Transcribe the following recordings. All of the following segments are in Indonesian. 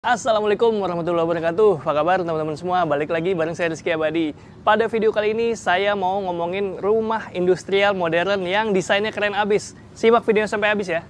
Assalamualaikum warahmatullahi wabarakatuh. Apa kabar teman-teman semua? Balik lagi bareng saya Rizky Abadi. Pada video kali ini saya mau ngomongin rumah industrial modern yang desainnya keren abis. Simak videonya sampai habis ya.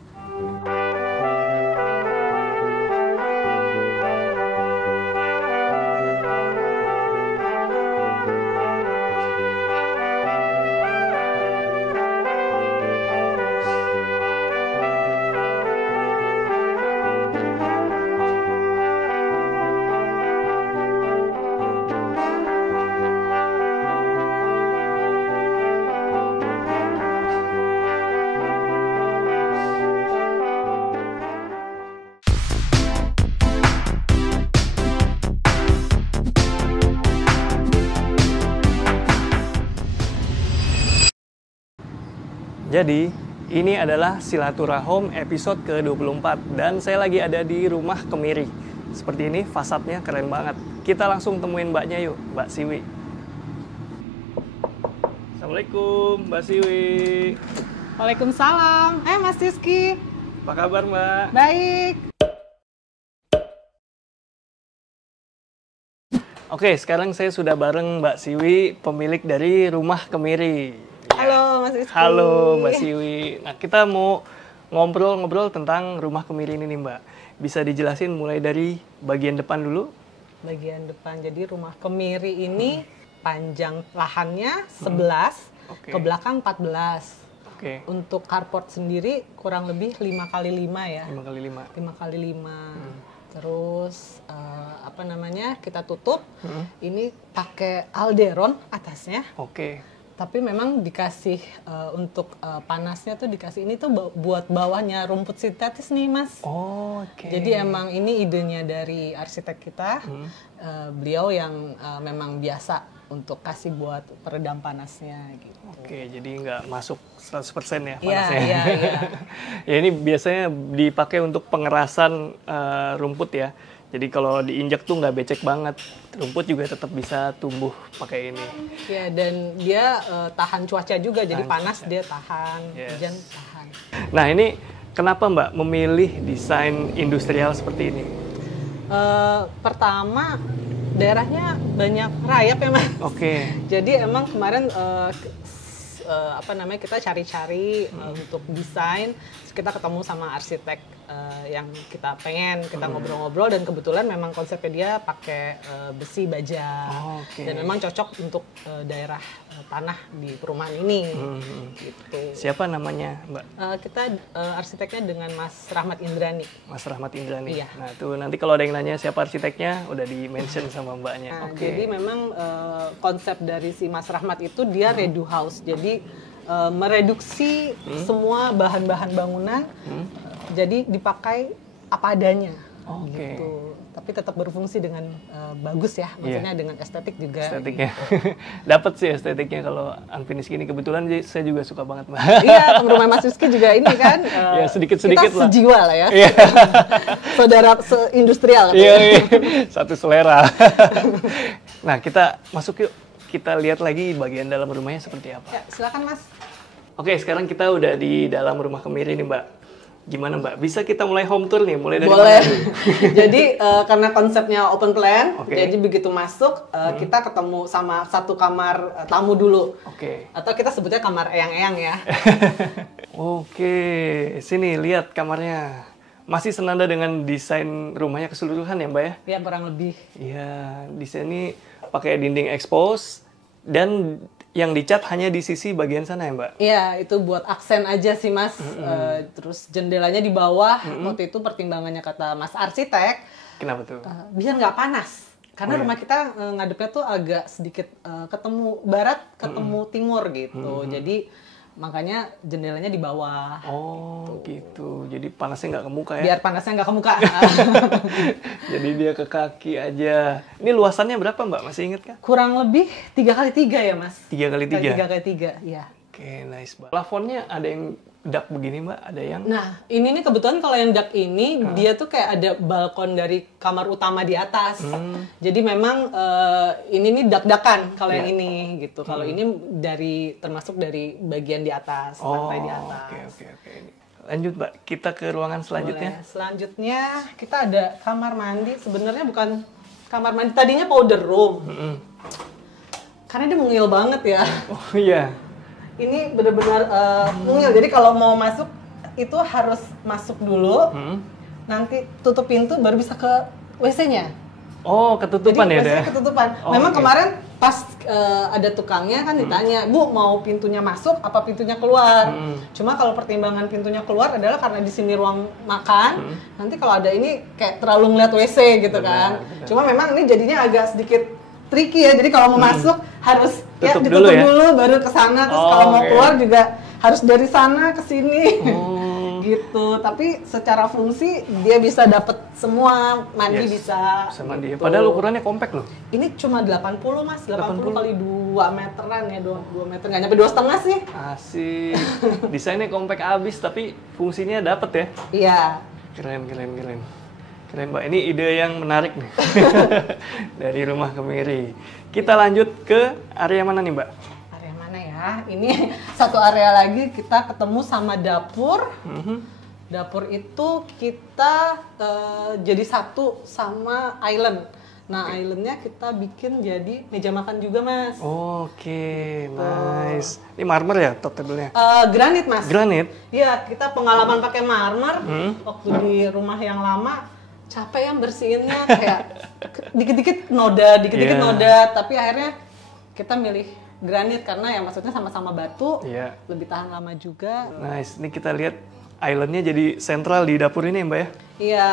Jadi, ini adalah Silaturahom episode ke-24 dan saya lagi ada di rumah Kemiri. Seperti ini, fasadnya keren banget. Kita langsung temuin mbaknya yuk, Mbak Siwi. Assalamualaikum, Mbak Siwi. Waalaikumsalam. Mas Rizky. Apa kabar, Mbak? Baik. Oke, sekarang saya sudah bareng Mbak Siwi, pemilik dari rumah Kemiri. Halo Mas Rizky. Halo Mbak Siwi. Nah, kita mau ngobrol-ngobrol tentang rumah Kemiri ini nih Mbak. Bisa dijelasin mulai dari bagian depan dulu? Bagian depan, jadi rumah Kemiri ini panjang lahannya 11, Oke. ke belakang 14. Oke. Untuk carport sendiri kurang lebih 5x5 ya. 5x5. 5x5. Terus kita tutup. Ini pakai alderon atasnya. Oke. Tapi memang dikasih untuk panasnya tuh dikasih ini tuh buat bawahnya rumput sintetis nih Mas. Oh, oke. Jadi emang ini idenya dari arsitek kita. Beliau yang memang biasa untuk kasih buat peredam panasnya gitu. Oke, jadi nggak masuk 100% ya Iya, panasnya. iya. Ya ini biasanya dipakai untuk pengerasan rumput ya. Jadi kalau diinjak tuh nggak becek banget. Rumput juga tetap bisa tumbuh pakai ini. Ya, dan dia tahan cuaca juga. Jadi Tahan panas cuaca. dia tahan, Yes. hujan tahan. Nah ini kenapa Mbak memilih desain industrial seperti ini? Pertama, daerahnya banyak rayap ya Mas. Oke. Jadi emang kemarin kita cari-cari untuk desain, terus kita ketemu sama arsitek yang kita pengen, kita ngobrol-ngobrol, dan kebetulan memang konsepnya dia pakai besi baja. Oh, oke. Dan memang cocok untuk daerah tanah di perumahan ini. Gitu. Siapa namanya Mbak? Kita arsiteknya dengan Mas Rahmat Indrani. Mas Rahmat Indrani. Iya. Nah tuh nanti kalau ada yang nanya siapa arsiteknya udah di mention sama mbaknya. Nah, Oke. jadi memang konsep dari si Mas Rahmat itu dia redo house. Jadi mereduksi semua bahan-bahan bangunan, jadi dipakai apa adanya. Oke. Gitu. Tapi tetap berfungsi dengan bagus ya, maksudnya dengan estetik juga. Estetiknya. Dapat sih estetiknya kalau unfinished gini. Kebetulan saya juga suka banget Mbak. Iya, rumah Mas Rizky juga ini kan. Ya, sedikit-sedikit kita lah. sejiwa lah ya. Iya. Saudara seindustrial. Iya, iya. Satu selera. Nah kita masuk yuk. Kita lihat lagi bagian dalam rumahnya seperti apa. Ya, silakan Mas. Oke, sekarang kita udah di dalam rumah Kemiri nih Mbak. Gimana Mbak? Bisa kita mulai home tour nih? Mulai dari Boleh. mana dulu? Jadi karena konsepnya open plan, Oke. jadi begitu masuk kita ketemu sama satu kamar tamu dulu. Oke. Atau kita sebutnya kamar eyang-eyang ya. Oke, sini lihat kamarnya. Masih senada dengan desain rumahnya keseluruhan ya Mbak ya? Ya kurang lebih. Iya, di sini pakai dinding expose dan yang dicat hanya di sisi bagian sana ya Mbak? Iya, itu buat aksen aja sih Mas. Terus jendelanya di bawah. Waktu itu pertimbangannya kata Mas arsitek, Kenapa tuh? biar nggak panas. Karena Oh, iya. rumah kita ngadepnya tuh agak sedikit ketemu barat, ketemu timur gitu. Jadi makanya jendelanya di bawah. Oh gitu, jadi panasnya nggak ke muka ya? Biar panasnya nggak ke muka. Jadi dia ke kaki aja. Ini luasannya berapa Mbak? Masih inget kan? Kurang lebih 3x3 ya Mas. 3x3? 3x3, ya. Oke, nice Mbak. Plafonnya ada yang dak begini Mbak? Ada yang? Nah, ini nih kebetulan kalau yang dak ini, dia tuh kayak ada balkon dari kamar utama di atas. Jadi memang ini nih dak-dakan kalau yang ini gitu. Kalau ini termasuk dari bagian di atas, lantai di atas. Oke. Lanjut Mbak, kita ke ruangan selanjutnya. Boleh. Selanjutnya kita ada kamar mandi. Sebenarnya bukan kamar mandi, tadinya powder room. Karena dia mungil banget ya. Oh iya. Ini benar-benar mungil. Jadi kalau mau masuk itu harus masuk dulu. Nanti tutup pintu baru bisa ke WC-nya. Oh, ketutupan jadi, ya WC-nya dia? ketutupan. Oh, Memang okay. kemarin pas ada tukangnya kan ditanya, Bu mau pintunya masuk apa pintunya keluar? Cuma kalau pertimbangan pintunya keluar adalah karena di sini ruang makan. Nanti kalau ada ini kayak terlalu ngeliat WC gitu kan. Cuma memang ini jadinya agak sedikit tricky ya. Jadi kalau mau masuk harus Tutup ditutup dulu ya? dulu baru ke sana. Terus kalau mau oke. keluar juga harus dari sana ke sini. Gitu. Tapi secara fungsi dia bisa dapat semua, mandi Yes, bisa. bisa mandi. Gitu. Padahal ukurannya compact loh. Ini cuma 80 Mas, 80 80. kali 2 meteran ya, 2 meter, nggak nyampe 2,5 sih. Asik. Desainnya compact abis tapi fungsinya dapet ya. Iya. Keren. Keren Mbak, ini ide yang menarik nih. Dari rumah Kemiri. Kita lanjut ke area mana nih Mbak? Area mana ya? Ini satu area lagi kita ketemu sama dapur. Dapur itu kita jadi satu sama island. Nah, islandnya kita bikin jadi meja makan juga Mas. Oke, nice. Ini marmer ya top table-nya? Granit Mas. Granit? Iya, kita pengalaman pakai marmer waktu di rumah yang lama. Capek yang bersihinnya kayak dikit-dikit noda, Iya. noda, tapi akhirnya kita milih granit karena ya maksudnya sama-sama batu, Iya. lebih tahan lama juga. Nice, ini kita lihat islandnya jadi sentral di dapur ini ya Mbak ya? Iya,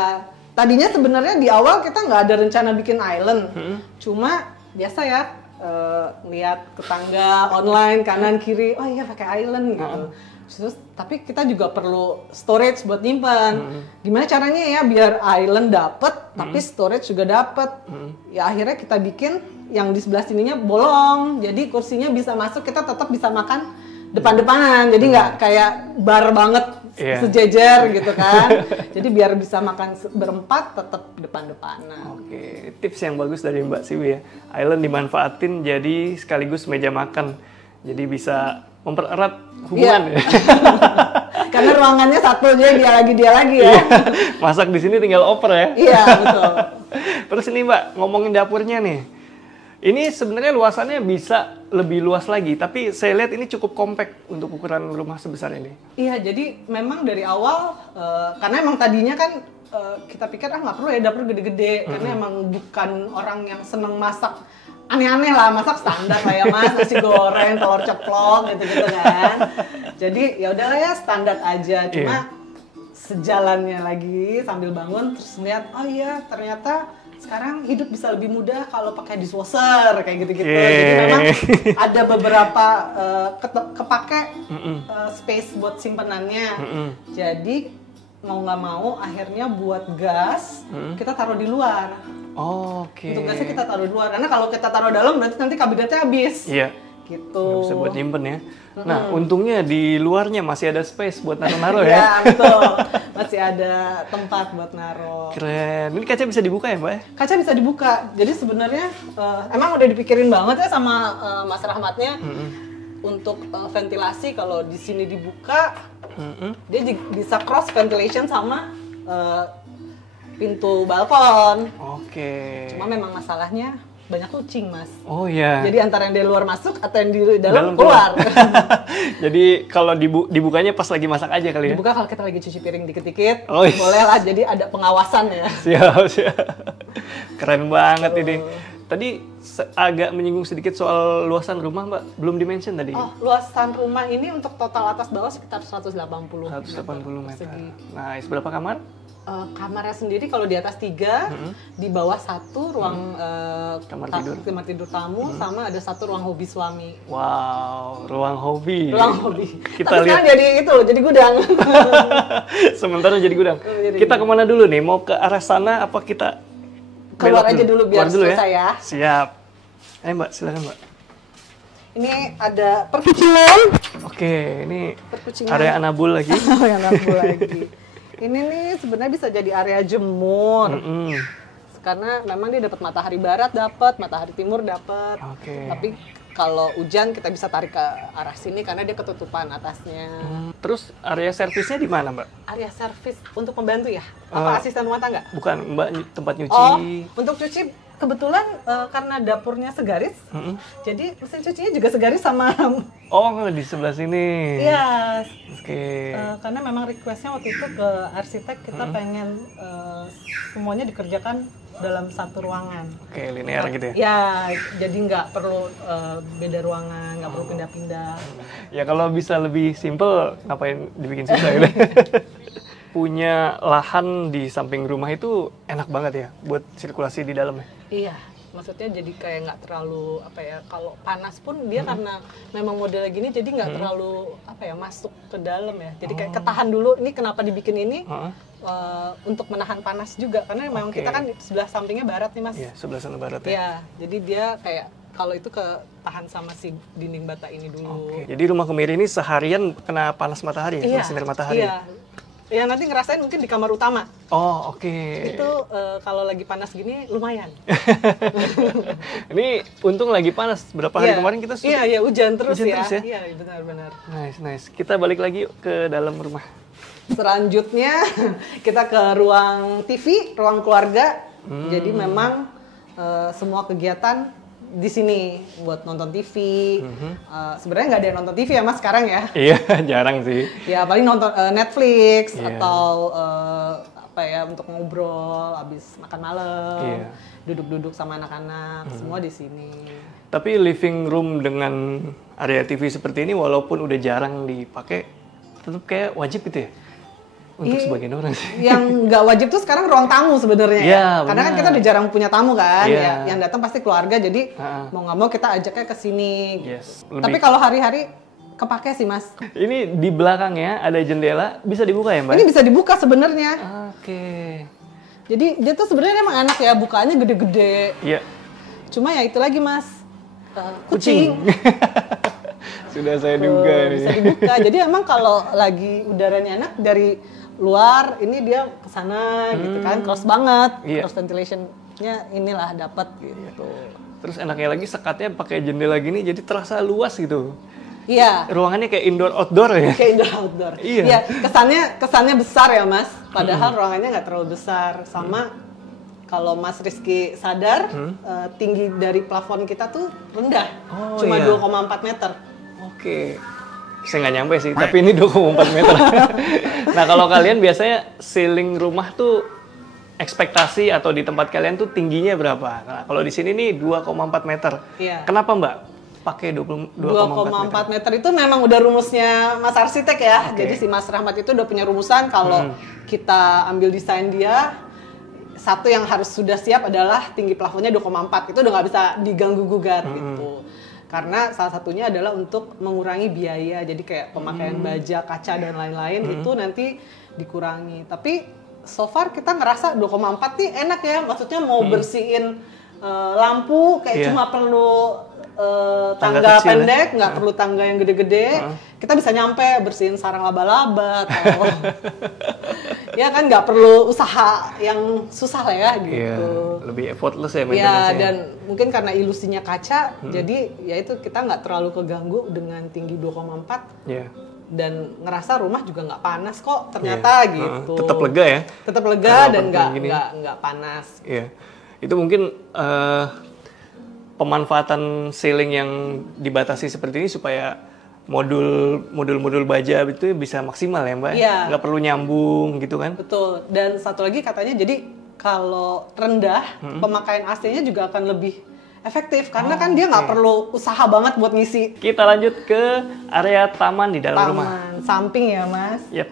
tadinya sebenarnya di awal kita nggak ada rencana bikin island, cuma biasa ya lihat tetangga online kanan kiri, oh iya pakai island gitu. Terus tapi kita juga perlu storage buat nyimpan. Gimana caranya ya biar island dapet, tapi storage juga dapet. Ya akhirnya kita bikin yang di sebelah sininya bolong, jadi kursinya bisa masuk, kita tetap bisa makan depan-depanan. Jadi nggak kayak bar banget sejejer gitu kan. Jadi biar bisa makan berempat tetap depan-depanan. Oke, tips yang bagus dari Mbak Siwi ya. Island dimanfaatin jadi sekaligus meja makan. Jadi bisa mempererat hubungan ya. Karena ruangannya satu aja, dia lagi ya. Masak di sini tinggal oper ya. Iya, betul. Terus ini Mbak, ngomongin dapurnya nih. Ini sebenarnya luasannya bisa lebih luas lagi, tapi saya lihat ini cukup compact untuk ukuran rumah sebesar ini. Iya, jadi memang dari awal, karena emang tadinya kan kita pikir nggak perlu ya dapur gede-gede, karena emang bukan orang yang seneng masak aneh-aneh lah, masak standar lah ya Mas, nasi goreng, telur ceplok gitu-gitu kan. Jadi ya udahlah ya standar aja, cuma sejalannya lagi sambil bangun terus ngeliat, oh iya ternyata sekarang hidup bisa lebih mudah kalau pakai dishwasher kayak gitu-gitu. Jadi memang ada beberapa kepake space buat simpenannya. Jadi mau nggak mau akhirnya buat gas kita taruh di luar. Oke. Untuk gasnya kita taruh di luar, karena kalau kita taruh dalam berarti nanti kabinetnya habis. Iya. Gitu. Nggak bisa buat nyimpen ya. Nah, untungnya di luarnya masih ada space buat naruh-naruh ya. Ya, betul. Masih ada tempat buat naruh. Keren. Ini kaca bisa dibuka ya, Mbak? Kaca bisa dibuka. Jadi sebenarnya emang udah dipikirin banget ya sama Mas Rahmatnya untuk ventilasi. Kalau di sini dibuka, dia bisa cross ventilation sama pintu balkon. Oke. Cuma memang masalahnya banyak kucing, Mas. Oh iya. Jadi antara yang dari luar masuk atau yang di dalam keluar. Jadi kalau dibukanya pas lagi masak aja kali ya? Dibuka kalau kita lagi cuci piring dikit-dikit, Oh, iya. boleh lah. Jadi ada pengawasan ya. Siap. Keren banget ini. Tadi agak menyinggung sedikit soal luasan rumah, Mbak. Belum di-mention tadi. Oh, luasan rumah ini untuk total atas bawah sekitar 180 180 meter. persegi. Nah, berapa kamar? Kamarnya sendiri kalau di atas 3, di bawah 1 ruang kamar tidur tamu, sama ada 1 ruang hobi suami. Wow, ruang hobi. Ruang hobi. Kita Tapi lihat. sekarang jadi gudang. Sementara jadi gudang. Kita kemana dulu nih? Mau ke arah sana apa kita Keluar belok aja dulu biar Keluar dulu selesai ya. Siap. Ayo Mbak, silakan Mbak. Ini ada perkucingan. Oke, ini Perkucingan. area anabul lagi. Yang lampu lagi. Ini nih sebenarnya bisa jadi area jemur. Karena memang dia dapat matahari barat, dapat matahari timur, dapat. Oke. Tapi kalau hujan kita bisa tarik ke arah sini karena dia ketutupan atasnya. Terus area servisnya di mana, Mbak? Area servis untuk pembantu ya? Apa asisten rumah tangga? Bukan, Mbak, tempat nyuci. Oh, untuk cuci kebetulan karena dapurnya segaris, jadi mesin cucinya juga segaris sama. Oh, di sebelah sini. Iya. Oke. Karena memang requestnya waktu itu ke arsitek kita pengen semuanya dikerjakan dalam satu ruangan. Oke, linear gitu ya? Ya, jadi nggak perlu beda ruangan, nggak perlu pindah-pindah. Ya kalau bisa lebih simple, ngapain dibikin susah gitu? Punya lahan di samping rumah itu enak banget ya buat sirkulasi di dalam ya? Iya, maksudnya jadi kayak nggak terlalu kalau panas pun dia karena memang modelnya gini jadi nggak terlalu masuk ke dalam ya. Jadi kayak ketahan dulu. Ini kenapa dibikin ini? Untuk menahan panas juga karena memang kita kan di sebelah sampingnya barat nih Mas. Iya, sebelah sana barat ya. Iya, jadi dia kayak kalau itu ketahan sama si dinding bata ini dulu. Oke. Jadi rumah Kemiri ini seharian kena panas matahari ya? Iya, Kena sinar matahari. Iya. Ya nanti ngerasain mungkin di kamar utama. Oh, oke. Itu kalau lagi panas gini lumayan. Ini untung lagi panas. Berapa hari kemarin kita Iya, hujan terus ya. Terus ya? Iya, benar-benar. Nice. Kita balik lagi yuk ke dalam rumah. Selanjutnya kita ke ruang TV, ruang keluarga. Jadi memang semua kegiatan di sini buat nonton TV. Sebenarnya nggak ada yang nonton TV ya Mas sekarang ya? Iya, jarang sih. Ya paling nonton Netflix atau untuk ngobrol habis makan malam, duduk-duduk sama anak-anak, semua di sini. Tapi living room dengan area TV seperti ini walaupun udah jarang dipakai, tetap kayak wajib gitu ya? Untuk sebagian orang sih. Yang nggak wajib tuh sekarang ruang tamu sebenarnya ya. Karena kan kita udah jarang punya tamu kan. Ya, yang datang pasti keluarga. Jadi mau nggak mau kita ajaknya ke sini. Yes. Tapi kalau hari-hari kepake sih Mas. Ini di belakangnya ada jendela, bisa dibuka ya Mbak? Ini bisa dibuka sebenarnya. Oke. Jadi dia tuh sebenarnya emang enak ya, bukaannya gede-gede. Iya. Cuma ya itu lagi Mas. Kucing. Sudah saya duga nih. Bisa dibuka. Jadi emang kalau lagi udaranya enak dari luar ini dia ke sana gitu kan, cross banget. Cross ventilation-nya inilah dapat gitu. Terus enaknya lagi sekatnya pakai jendela gini jadi terasa luas gitu. Iya. Ruangannya kayak indoor outdoor ya. Kayak indoor outdoor. Iya. Kesannya besar ya Mas. Padahal ruangannya nggak terlalu besar. Sama kalau Mas Rizky sadar tinggi dari plafon kita tuh rendah. Cuma 2,4 meter. Oke. Saya nggak nyampe sih, tapi ini 2,4 meter. Nah, kalau kalian biasanya ceiling rumah tuh ekspektasi atau di tempat kalian tuh tingginya berapa? Nah, kalau di sini nih 2,4 meter. Iya. Kenapa Mbak pakai 2,4 meter itu memang udah rumusnya Mas Arsitek ya. Jadi si Mas Rahmat itu udah punya rumusan kalau kita ambil desain dia, satu yang harus sudah siap adalah tinggi plafonnya 2,4. Itu udah nggak bisa diganggu gugat gitu. Karena salah satunya adalah untuk mengurangi biaya, jadi kayak pemakaian baja, kaca dan lain-lain itu nanti dikurangi. Tapi so far kita ngerasa 2,4 nih enak ya, maksudnya mau bersihin lampu kayak cuma perlu tangga kecil, pendek, nggak perlu tangga yang gede-gede. Kita bisa nyampe bersihin sarang laba-laba atau ya kan nggak perlu usaha yang susah lah ya gitu. Iya, lebih effortless ya maintenance-nya. Ya, dan mungkin karena ilusinya kaca, jadi ya itu kita nggak terlalu keganggu dengan tinggi 2,4. Iya. Dan ngerasa rumah juga nggak panas kok ternyata gitu. Tetap lega ya. Tetap lega dan nggak panas. Iya. Itu mungkin pemanfaatan ceiling yang dibatasi seperti ini supaya modul baja itu bisa maksimal ya Mbak? Iya. Nggak perlu nyambung gitu kan? Betul. Dan satu lagi katanya jadi kalau rendah pemakaian AC-nya juga akan lebih efektif karena kan dia nggak perlu usaha banget buat ngisi. Kita lanjut ke area taman di dalam rumah. Taman samping ya Mas? Yep.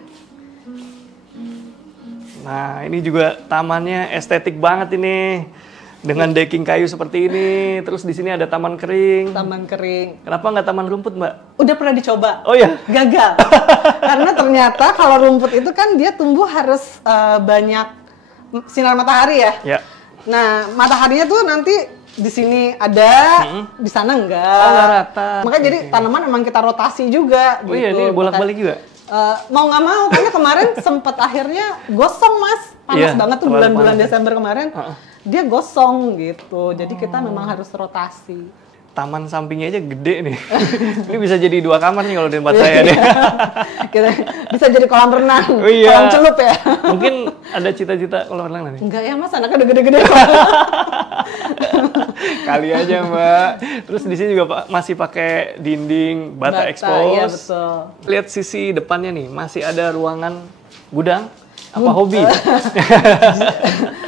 Nah ini juga tamannya estetik banget ini. Dengan decking kayu seperti ini, terus di sini ada taman kering. Taman kering. Kenapa nggak taman rumput, Mbak? Udah pernah dicoba. Oh ya? Gagal. Karena ternyata kalau rumput itu kan dia tumbuh harus banyak sinar matahari ya. Ya. Nah, mataharinya tuh nanti di sini ada, di sana enggak. Oh, nggak rata. Makanya jadi tanaman emang kita rotasi juga. Oh iya, ini bolak-balik juga? Mau nggak mau, karena kemarin sempat akhirnya gosong Mas. Panas banget tuh bulan-bulan Desember kemarin. Dia gosong gitu, jadi kita memang harus rotasi. taman sampingnya aja gede nih. Ini bisa jadi 2 kamar nih kalau di tempat saya deh. Bisa jadi kolam renang, Oh, iya. kolam celup ya. Mungkin ada cita-cita kolam renang nih. Enggak ya Mas, anaknya udah gede-gede. Kali aja Mbak. Terus di sini juga masih pakai dinding bata expose. Iya betul. Lihat sisi depannya nih, masih ada ruangan gudang apa hobi?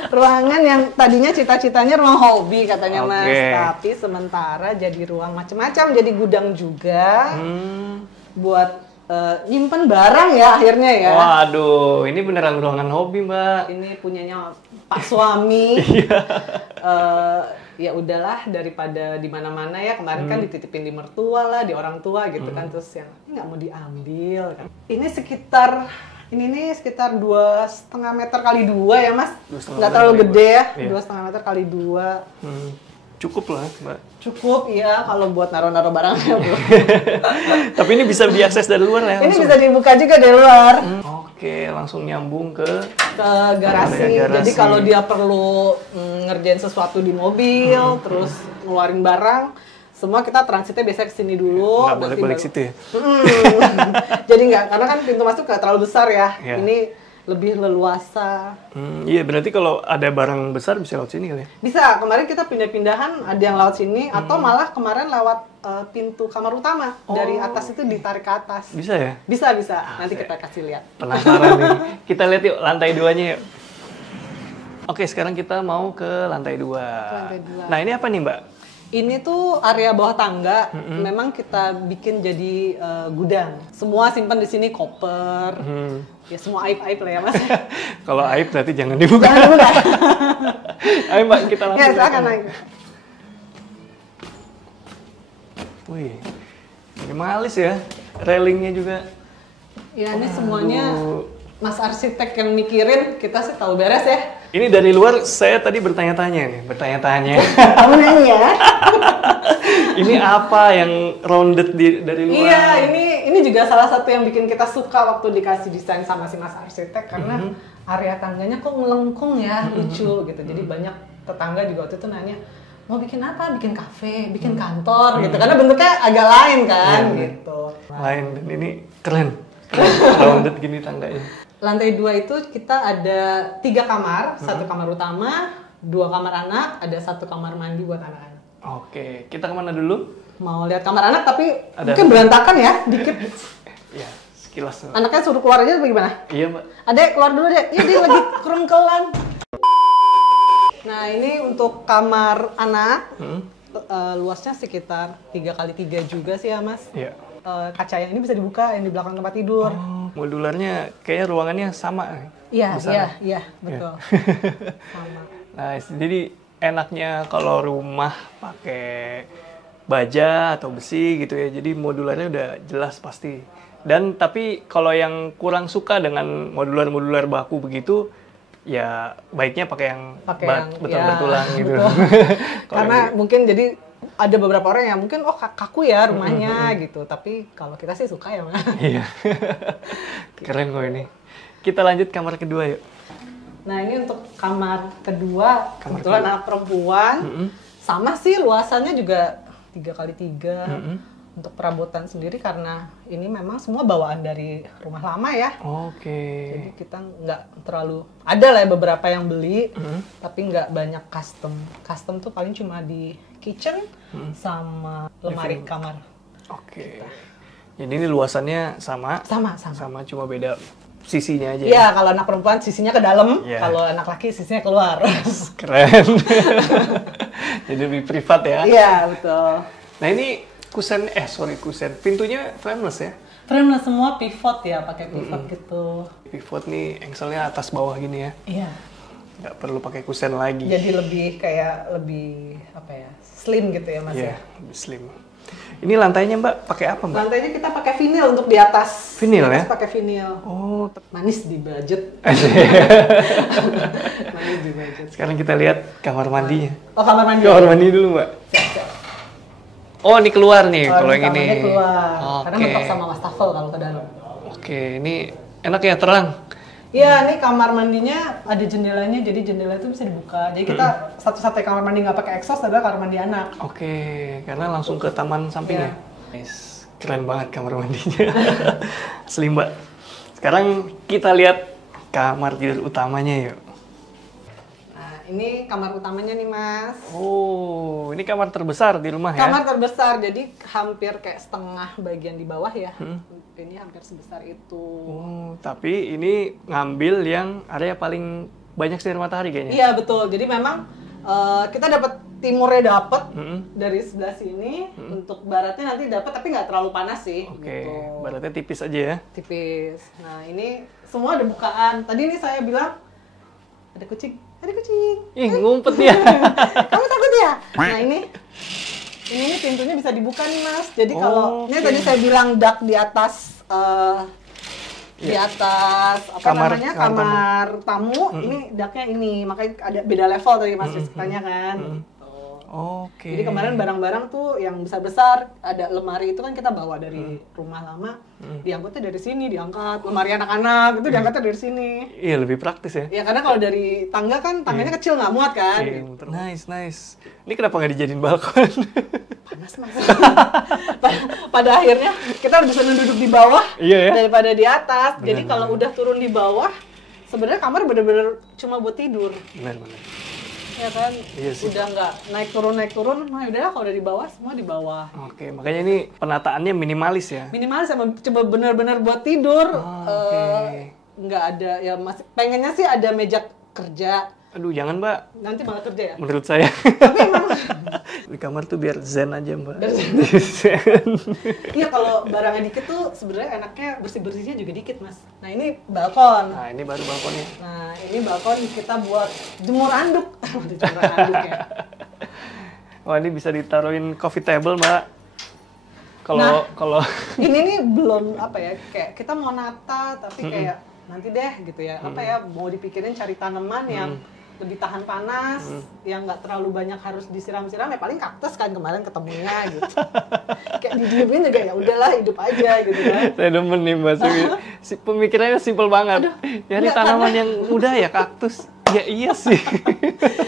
Ruangan yang tadinya cita-citanya ruang hobi katanya Mas, Oke. tapi sementara jadi ruang macam-macam, jadi gudang juga buat nyimpen barang ya akhirnya ya. Waduh, ini beneran ruangan hobi Mbak. Ini punyanya Pak suami. Ya udahlah daripada di mana-mana ya, kemarin kan dititipin di mertua lah, di orang tua gitu kan, terus yang ini nggak mau diambil kan. Ini sekitar 2,5 meter kali 2 ya Mas, 2,5 nggak terlalu meter, gede ya, iya. 2,5 meter kali 2. Cukup lah Mbak. Cukup ya kalau buat naruh-naruh barangnya. Tapi ini bisa diakses dari luar ya? Ini langsung? bisa dibuka juga dari luar Oke, langsung nyambung ke garasi. Area garasi. Jadi kalau dia perlu ngerjain sesuatu di mobil, terus ngeluarin barang, semua kita transitnya biasanya ke sini dulu. nggak nanti balik-balik baru- situ ya? Jadi nggak, karena kan pintu masuk nggak terlalu besar ya. Iya. Ini lebih leluasa. Iya, berarti kalau ada barang besar bisa lewat sini kali ya? Bisa, kemarin kita pindah-pindahan, ada yang lewat sini, atau malah kemarin lewat pintu kamar utama. Dari atas itu ditarik ke atas. Bisa ya? Bisa. Nanti kita kasih lihat. Penasaran nih. Kita lihat yuk lantai 2-nya yuk. Oke, sekarang kita mau ke lantai 2. Lantai 2. Nah, ini apa nih Mbak? Ini tuh area bawah tangga, memang kita bikin jadi gudang. Semua simpan di sini koper, ya semua aib-aib lah ya Mas. Kalau aib berarti jangan dibuka. Jangan dibuka. Ayo Mbak, kita langsung Ya ke silakan sana. naik. Wih, minimalis ya. Railingnya juga. Ya ini semuanya Mas arsitek yang mikirin, kita sih tahu beres ya. Ini dari luar saya tadi bertanya-tanya. Kamu nanya. Ini apa yang rounded dari luar? Iya, ini juga salah satu yang bikin kita suka waktu dikasih desain sama si Mas arsitek, karena area tangganya kok melengkung ya, lucu gitu. Jadi banyak tetangga juga waktu itu nanya, mau bikin apa? Bikin kafe, bikin kantor gitu. Karena bentuknya agak lain kan gitu. Lain, dan ini keren. Rounded gini tangganya. Lantai 2 itu kita ada 3 kamar, 1 kamar utama, 2 kamar anak, ada 1 kamar mandi buat anak-anak. Oke, kita kemana dulu? Mau lihat kamar anak tapi Ada. mungkin berantakan ya, dikit. Ya, sekilas. Anaknya suruh keluar aja atau gimana? Iya Mbak. Adek, keluar dulu deh. Iya, dia lagi kerengkelan. Nah, ini untuk kamar anak, luasnya sekitar 3x3 juga sih ya Mas. Iya. Kaca yang ini bisa dibuka, yang di belakang tempat tidur. Oh, modularnya kayaknya ruangannya sama. Iya, besar. iya, betul. Sama. Nah, jadi enaknya kalau rumah pakai baja atau besi gitu ya. Jadi modularnya udah jelas pasti. Dan tapi kalau yang kurang suka dengan modular-modular baku begitu, ya baiknya pakai yang betul ya, bertulang gitu. betul. Kalau Karena yang- mungkin jadi ada beberapa orang yang mungkin kaku ya rumahnya gitu. Tapi kalau kita sih suka ya Mas. Iya. Keren kok ini. Kita lanjut kamar kedua yuk. Nah ini untuk kamar kedua, kebetulan anak perempuan. Sama sih luasannya juga 3x3. Untuk perabotan sendiri karena ini memang semua bawaan dari rumah lama ya. Oke. Jadi kita nggak terlalu, ada lah ya beberapa yang beli, tapi nggak banyak custom. Custom tuh paling cuma di kitchen sama lemari kamar. Oke. Jadi ini luasannya sama. Sama. Sama, cuma beda sisinya aja. Iya, kalau anak perempuan sisinya ke dalam, Iya. kalau anak laki sisinya keluar. Keren. Jadi lebih privat ya. Iya, betul. Nah ini kusen, pintunya frameless ya? Frameless semua pivot ya, pakai pivot gitu. Pivot nih, engselnya atas bawah gini ya. Iya. Nggak perlu pakai kusen lagi. Jadi lebih apa ya, slim gitu ya Mas Iya, ya. lebih slim. Ini lantainya Mbak, pakai apa Mbak? Lantainya kita pakai vinil untuk di atas. Vinil Di atas ya? pakai vinil. Oh, Manis di budget. Manis di budget. sekarang kita lihat kamar mandinya. Oh, kamar mandi. Kamar mandi dulu Mbak. Siap. Oh, ini keluar nih kalau yang kamarnya ini. keluar. Oke. Karena mentok sama wastafel kalau ke dalam. Oke, ini enak ya, terang. Iya, nih kamar mandinya ada jendelanya, jadi jendela itu bisa dibuka. Jadi kita satu-satunya kamar mandi nggak pakai exhaust adalah kamar mandi anak. Oke, karena langsung ke taman sampingnya. Iya. Nice. Keren banget kamar mandinya. Asli Mbak. Sekarang kita lihat kamar tidur utamanya yuk. Nah, ini kamar utamanya nih Mas. Oh, ini kamar terbesar di rumah ya? Kamar terbesar, jadi hampir kayak setengah bagian di bawah ya. Ini hampir sebesar itu. Oh, tapi ini ngambil yang area paling banyak sinar matahari kayaknya. Iya betul, jadi memang kita dapat timurnya dapat dari sebelah sini, untuk baratnya nanti dapat tapi nggak terlalu panas sih. Oke, Gitu. baratnya tipis aja ya. Tipis. Nah ini semua ada bukaan. Tadi ini saya bilang ada kucing, ada kucing. Ih, ngumpet dia. Kamu takut ya? Nah ini pintunya bisa dibuka nih Mas. Jadi kalau ini tadi saya bilang dak di atas di atas apa namanya kamar tamu, ini daknya ini, makanya ada beda level tadi Mas Rizky-nya kan. Oke. Jadi kemarin barang-barang tuh yang besar-besar, ada lemari itu kan kita bawa dari rumah lama, diangkutnya dari sini, diangkat lemari anak-anak itu diangkatnya dari sini. Iya, lebih praktis ya. Ya karena kalau dari tangga kan tangganya kecil nggak muat kan. Iya, nice. Ini kenapa nggak dijadiin balkon? Panas Mas. Pada akhirnya kita lebih senang duduk di bawah daripada di atas. Jadi kalau udah turun di bawah, sebenarnya kamar bener-bener cuma buat tidur. Benar. Ya kan, Iya sih. udah nggak naik turun, nah udah kalau udah di bawah semua di bawah. Oke, makanya ini penataannya minimalis ya. Minimalis sama coba benar-benar buat tidur, nggak ada ya masih pengennya sih ada meja kerja. Aduh, jangan Mbak, Nanti malah kerja ya. menurut saya. Tapi emang Di kamar tuh biar zen aja Mbak. zen. Iya kalau barangnya dikit tuh sebenarnya enaknya bersih-bersihnya juga dikit Mas. Nah ini balkon. Nah, ini baru balkonnya. Nah ini balkon kita buat jemur anduk. Jemur anduk ya. Wah, ini bisa ditaruhin coffee table Mbak. Kalau Ini nih belum apa ya, kayak kita mau nata tapi kayak nanti deh gitu ya. Apa ya, mau dipikirin cari tanaman yang lebih tahan panas, yang nggak terlalu banyak harus disiram-siram, ya paling kaktus kan kemarin ketemunya gitu. Kayak didiemin juga ya udahlah hidup aja gitu kan. saya demen nih Mbak Sugi. Pemikirannya simpel banget. Nyari tanaman yang mudah ya kaktus. Ya iya sih.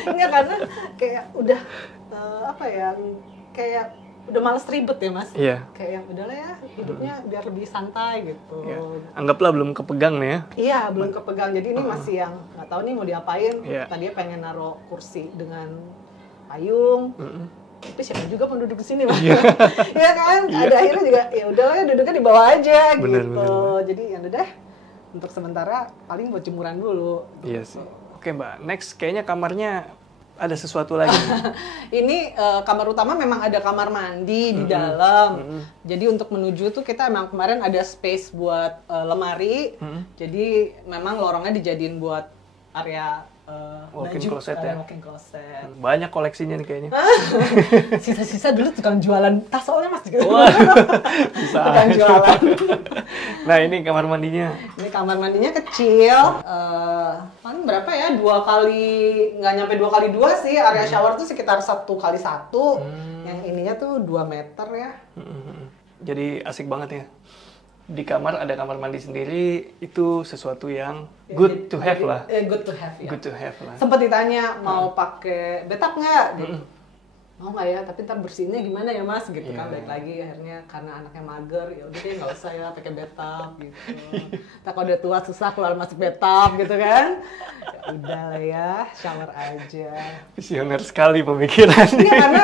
Enggak, karena kayak udah apa ya, kayak udah males ribet ya Mas. Iya. Kayak yang udahlah ya hidupnya biar lebih santai gitu. Ya. Anggaplah belum kepegang nih ya. Iya, belum kepegang. Jadi ini masih yang nggak tahu nih mau diapain. Iya. Tadinya pengen naruh kursi dengan payung. Tapi siapa juga mau duduk di sini, Mas. Iya kan? Ada akhirnya juga ya udahlah ya duduknya di bawah aja Bener, gitu. bener. Jadi ya udah deh. Untuk sementara paling buat jemuran dulu. Iya sih. Oke Mbak, next kayaknya kamarnya ada sesuatu lagi. Ini kamar utama memang ada kamar mandi di dalam. Jadi untuk menuju tuh kita emang kemarin ada space buat lemari. Jadi memang lorongnya dijadiin buat area Walk-in closet ya? Walk-in closet. Banyak koleksinya nih kayaknya. Sisa-sisa dulu tukang jualan tas soalnya Mas. Wah, bisa Tukang aja. jualan. Nah ini kamar mandinya. Ini kamar mandinya kecil. Paling berapa ya? Nggak nyampe 2x2 sih. Area shower tuh sekitar 1x1. Yang ininya tuh 2 meter ya. Jadi asik banget ya. Di kamar ada kamar mandi sendiri, itu sesuatu yang good to have lah. Good to have ya. Good to have lah. Sempat ditanya mau pakai bathtub nggak? Gitu. Mau nggak ya? Tapi ntar bersihinnya gimana ya Mas? Gitu kan. Balik lagi akhirnya karena anaknya mager, ya udah deh nggak usah ya pakai bathtub gitu. Tak kalau udah tua susah keluar masuk bathtub gitu kan. Ya udah lah ya, shower aja. Visioner sekali pemikirannya. Iya karena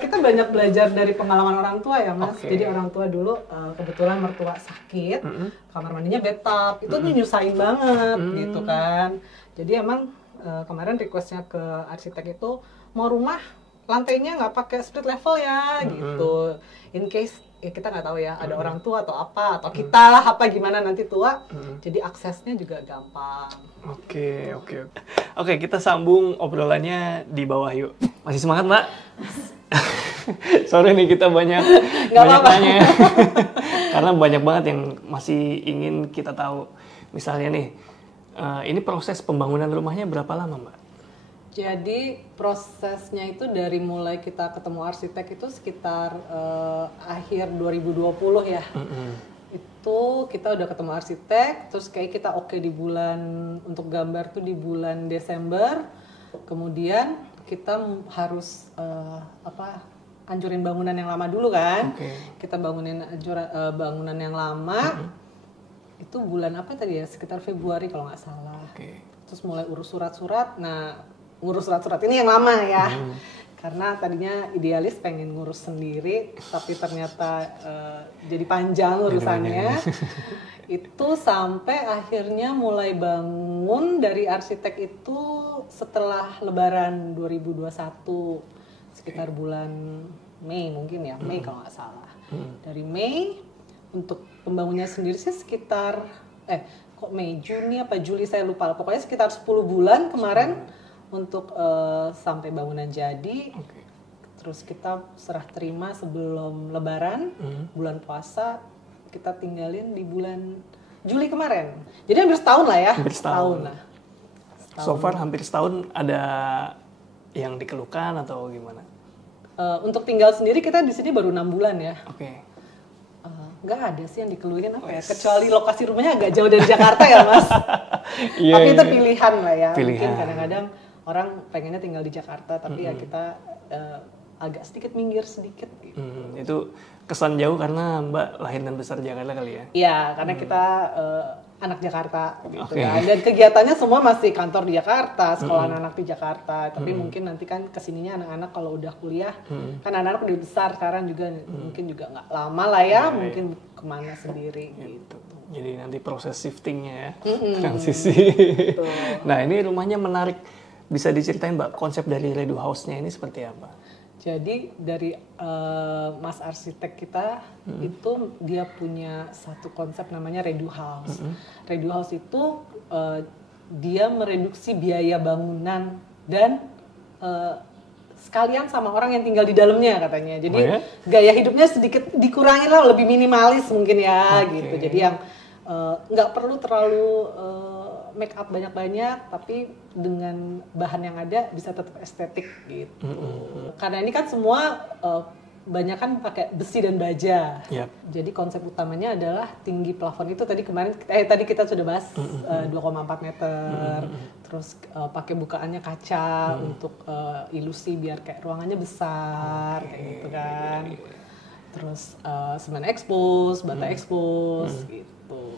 kita banyak belajar dari pengalaman orang tua ya Mas. Oke. Jadi orang tua dulu kebetulan mertua sakit, kamar mandinya bathtub, itu nyusahin banget gitu kan. Jadi emang kemarin requestnya ke arsitek itu mau rumah lantainya nggak pakai split level ya gitu. In case ya kita nggak tahu ya ada orang tua atau apa atau kita lah apa gimana nanti tua. Jadi aksesnya juga gampang. Oke. Oke, kita sambung obrolannya di bawah yuk. Masih semangat, Mbak? Sorry nih kita banyak apa-apa. tanya. Karena banyak banget yang masih ingin kita tahu. Misalnya nih, ini proses pembangunan rumahnya berapa lama, Mbak? Jadi prosesnya itu dari mulai kita ketemu arsitek itu sekitar akhir 2020 ya. itu kita udah ketemu arsitek, terus kayak kita oke di bulan untuk gambar tuh di bulan Desember. Kemudian kita harus hancurin bangunan yang lama dulu kan. Kita bangunin bangunan yang lama. Itu bulan apa tadi ya? Sekitar Februari kalau nggak salah. Terus mulai urus surat-surat. Nah, ngurus surat-surat ini yang lama ya. Karena tadinya idealis pengen ngurus sendiri, tapi ternyata jadi panjang urusannya. Itu sampai akhirnya mulai bangun dari arsitek itu setelah Lebaran 2021, sekitar bulan Mei mungkin ya, Mei kalau nggak salah. Dari Mei untuk pembangunnya sendiri sih sekitar kok Mei, Juni apa Juli saya lupa. Pokoknya sekitar 10 bulan kemarin. Untuk sampai bangunan jadi, terus kita serah terima sebelum Lebaran, bulan puasa kita tinggalin di bulan Juli kemarin. Jadi hampir setahun lah ya. Hampir setahun lah. So far hampir setahun, ada yang dikeluhkan atau gimana? Untuk tinggal sendiri kita di sini baru 6 bulan ya. Nggak ada sih yang dikeluhin apa ya, kecuali lokasi rumahnya agak jauh dari Jakarta ya Mas. Tapi itu pilihan lah ya. Mungkin kadang-kadang orang pengennya tinggal di Jakarta, tapi ya kita agak sedikit minggir sedikit gitu. Itu kesan jauh karena Mbak lahir dan besar Jakarta kali ya? Iya, karena kita anak Jakarta gitu kan. Dan kegiatannya semua masih kantor di Jakarta, sekolah anak-anak di Jakarta. Tapi mungkin nanti kan kesininya anak-anak kalau udah kuliah, kan anak-anak udah besar sekarang juga, mungkin juga nggak lama lah ya, mungkin kemana sendiri gitu. Jadi nanti proses shiftingnya ya, transisi. Nah ini rumahnya menarik. Bisa diceritain Mbak, konsep dari Redu House-nya ini seperti apa? Jadi dari Mas arsitek kita itu dia punya satu konsep namanya Redu House. Redu House itu dia mereduksi biaya bangunan dan sekalian sama orang yang tinggal di dalamnya katanya. Jadi gaya hidupnya sedikit dikurangi lah, lebih minimalis mungkin ya gitu. Jadi yang nggak perlu terlalu make up banyak-banyak, tapi dengan bahan yang ada bisa tetap estetik gitu. Karena ini kan semua banyak kan pakai besi dan baja. Jadi konsep utamanya adalah tinggi plafon itu tadi kita sudah bahas 2,4 meter. Terus pakai bukaannya kaca untuk ilusi biar kayak ruangannya besar kayak gitu kan. Terus semen expose, bata expose gitu.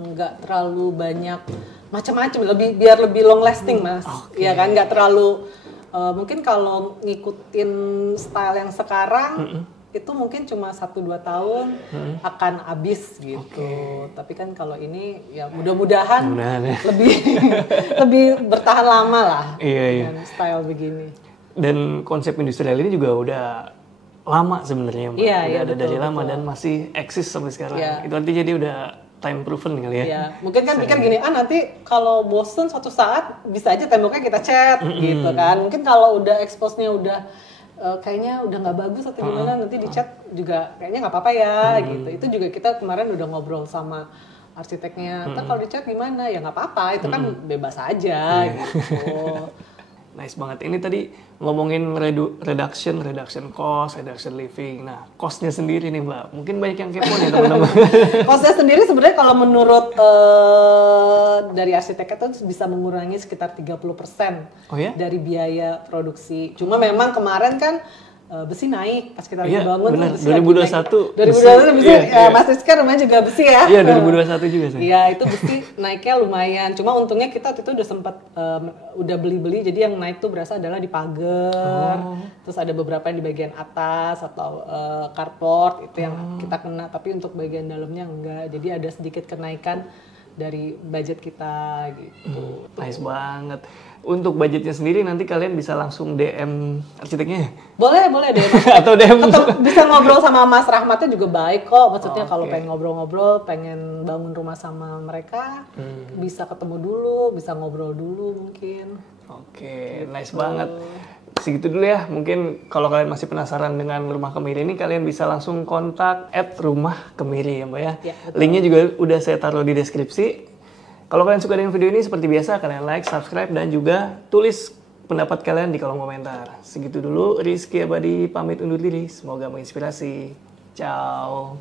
Nggak terlalu banyak macam-macam, biar lebih long lasting Mas. Ya kan, nggak terlalu mungkin kalau ngikutin style yang sekarang itu mungkin cuma 1-2 tahun akan habis gitu. Tapi kan kalau ini ya mudah-mudahan lebih bertahan lama lah dengan style begini. Dan konsep industrial ini juga udah lama sebenarnya Mbak. Udah ada dari lama dan masih eksis sampai sekarang. Itu artinya dia udah time proven kali ya. Iya, mungkin kan pikir gini, nanti kalau bosen suatu saat bisa aja temboknya kita cat gitu kan. Mungkin kalau udah expose-nya udah kayaknya udah nggak bagus atau gimana, nanti dicat juga kayaknya nggak apa-apa ya gitu. Itu juga kita kemarin udah ngobrol sama arsiteknya. Ntar kalau dicat gimana? Ya nggak apa-apa, itu kan bebas aja gitu. Nice banget. Ini tadi ngomongin reduction cost, reduction living. Nah, cost-nya sendiri nih Mbak. Mungkin banyak yang kepo nih teman-teman. Cost-nya sendiri sebenarnya kalau menurut dari arsiteknya itu bisa mengurangi sekitar 30% dari biaya produksi. Cuma memang kemarin kan besi naik pas kita lagi bangun. Benar. Besi 2021. 2021 besi, Mas Rizky rumahnya juga besi ya. Iya, 2021 juga sih. Iya, itu besi naiknya lumayan. Cuma untungnya kita waktu itu udah sempat udah beli-beli, jadi yang naik tuh berasa adalah di pagar. Terus ada beberapa yang di bagian atas atau carport itu yang kita kena, tapi untuk bagian dalamnya enggak. Jadi ada sedikit kenaikan dari budget kita gitu. Nice banget. Untuk budgetnya sendiri nanti kalian bisa langsung DM arsiteknya? Boleh DM. Atau DM. Atau bisa ngobrol sama Mas Rahmatnya juga baik kok. Maksudnya kalau pengen ngobrol-ngobrol, pengen bangun rumah sama mereka, bisa ketemu dulu, bisa ngobrol dulu mungkin. Oke, nice banget. Segitu dulu ya. Mungkin kalau kalian masih penasaran dengan Rumah Kemiri ini, kalian bisa langsung kontak @rumahkemiri ya Mbak ya. Linknya juga udah saya taruh di deskripsi. Kalau kalian suka dengan video ini, seperti biasa, kalian like, subscribe, dan juga tulis pendapat kalian di kolom komentar. Segitu dulu, Rizky Abadi pamit undur diri. Semoga menginspirasi. Ciao.